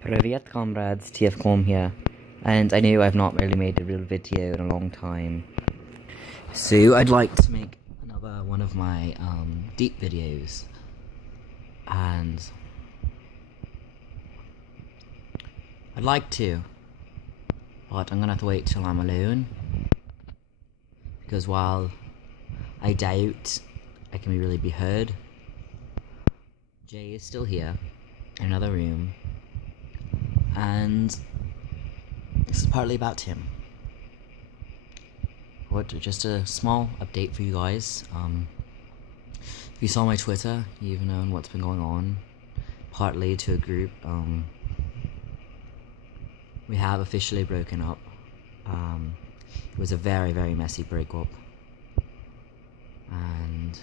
Привет, comrades, TFCom here, and I know I've not really made a real video in a long time, so I'd like to make another one of my deep videos, and I'd like to, but I'm gonna have to wait till I'm alone, because while I doubt I can really be heard, Jay is still here, in another room, and this is partly about him. But just a small update for you guys. If you saw my Twitter, you've known what's been going on. Partly to a group. We have officially broken up. It was a very, very messy breakup. And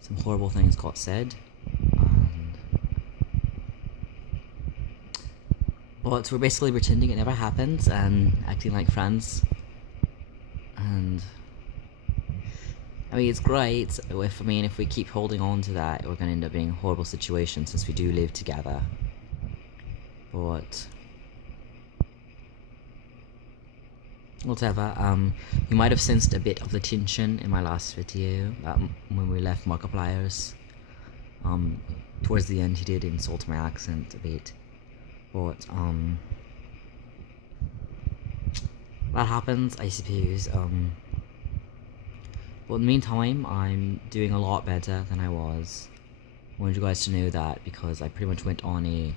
some horrible things got said. But we're basically pretending it never happened and acting like friends. And I mean, it's great. If we keep holding on to that, we're gonna end up being in a horrible situation since we do live together. But whatever. You might have sensed a bit of the tension in my last video when we left Markiplier's. Towards the end, he did insult my accent a bit. But that happens, I suppose. But in the meantime, I'm doing a lot better than I was. I wanted you guys to know that because I pretty much went on a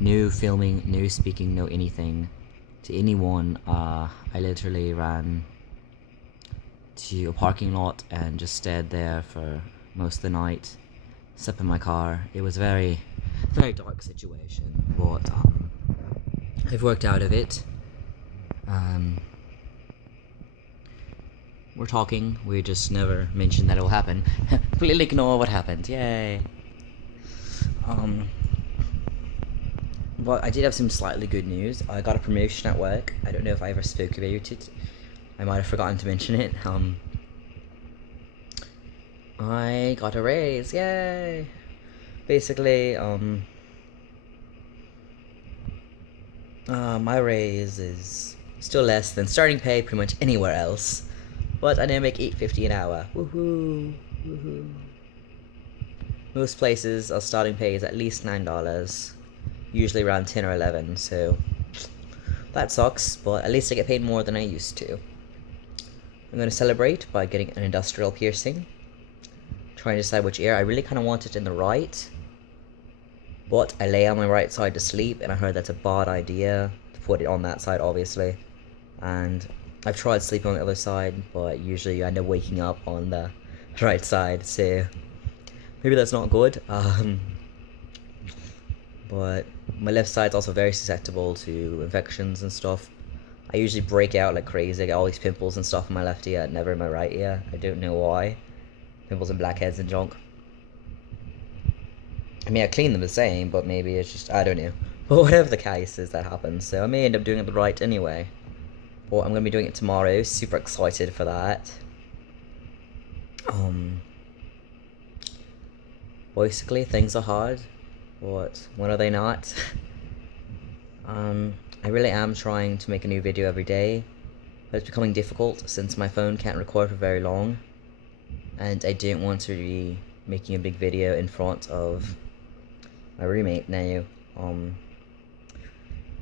no filming, no speaking, no anything to anyone. I literally ran to a parking lot and just stayed there for most of the night, slept in my car. It was a very, very dark situation, but I've worked out of it. We're talking, we just never mentioned that it will happen. Completely ignore what happened, yay! But I did have some slightly good news. I got a promotion at work. I don't know if I ever spoke about it. I might have forgotten to mention it. I got a raise, yay! Basically, my raise is still less than starting pay pretty much anywhere else, but I now make $8.50 an hour. Woohoo! Woohoo! Most places our starting pay is at least $9, usually around 10 or 11, so that sucks, but at least I get paid more than I used to. I'm going to celebrate by getting an industrial piercing. Trying to decide which ear. I really kind of want it in the right, but I lay on my right side to sleep, and I heard that's a bad idea to put it on that side, obviously. And I've tried sleeping on the other side, but usually you end up waking up on the right side, so maybe that's not good. But my left side's also very susceptible to infections and stuff. I usually break out like crazy. I get all these pimples and stuff in my left ear, never in my right ear. I don't know why. Pimples and blackheads and junk. I mean, I clean them the same, but maybe it's just, I don't know. But whatever the case is, that happens. So I may end up doing it the right anyway. But I'm going to be doing it tomorrow. Super excited for that. Basically, things are hard. But when are they not? I really am trying to make a new video every day. But it's becoming difficult since my phone can't record for very long. And I don't want to be making a big video in front of my roommate now,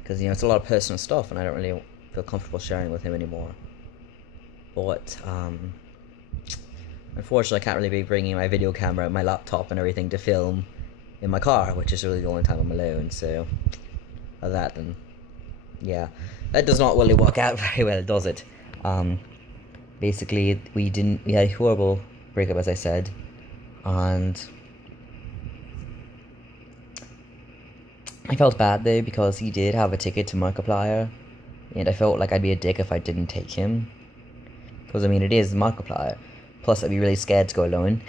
because it's a lot of personal stuff and I don't really feel comfortable sharing with him anymore. But unfortunately I can't really be bringing my video camera, my laptop and everything to film in my car, which is really the only time I'm alone, so other than that, then yeah, that does not really work out very well, does it? Basically we had a horrible breakup, as I said, and I felt bad though because he did have a ticket to Markiplier, and I felt like I'd be a dick if I didn't take him, because I mean it is Markiplier, plus I'd be really scared to go alone.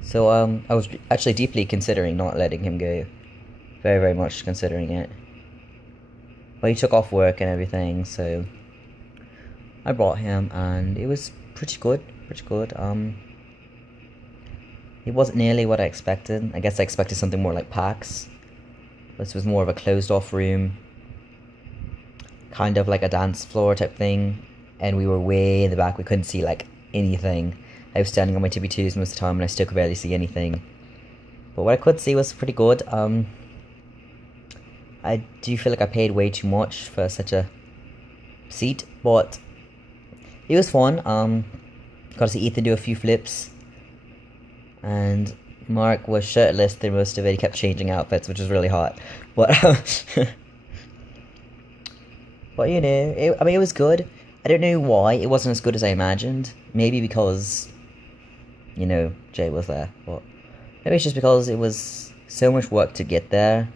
So I was actually deeply considering not letting him go, very, very much considering it, but he took off work and everything, so I brought him and it was pretty good. It wasn't nearly what I expected. I guess I expected something more like PAX. This was more of a closed off room, kind of like a dance floor type thing, and we were way in the back. We couldn't see like anything. I was standing on my tippy toes most of the time and I still could barely see anything. But what I could see was pretty good. I do feel like I paid way too much for such a seat, but it was fun. Got to see Ethan do a few flips, and Mark was shirtless through most of it. He kept changing outfits, which was really hot. But but you know, I mean, it was good. I don't know why it wasn't as good as I imagined. Maybe because, you know, Jay was there, but maybe it's just because it was so much work to get there.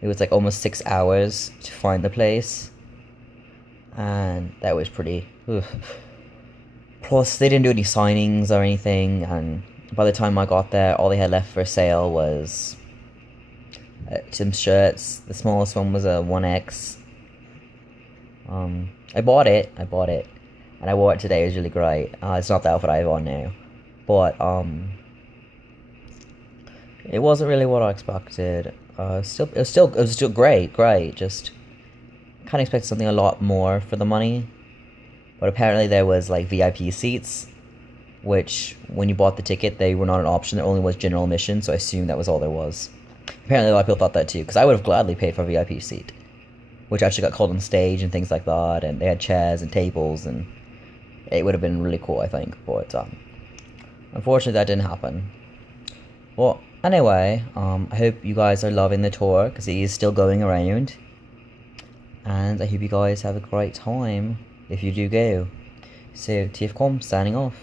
It was like almost 6 hours to find the place, and that was pretty. Ugh. Plus, they didn't do any signings or anything, and by the time I got there, all they had left for sale was some shirts. The smallest one was a 1X. I bought it, and I wore it today. It was really great. It's not the outfit I have on now, but it wasn't really what I expected. It was still great. Just kind of expected something a lot more for the money. But apparently there was like VIP seats, which when you bought the ticket, they were not an option. There only was general admission, so I assumed that was all there was. Apparently a lot of people thought that too, because I would have gladly paid for a VIP seat, which actually got called on stage and things like that, and they had chairs and tables, and it would have been really cool, I think. But unfortunately, that didn't happen. Well, anyway, I hope you guys are loving the tour, because it is still going around, and I hope you guys have a great time if you do go. So, TFCom signing off.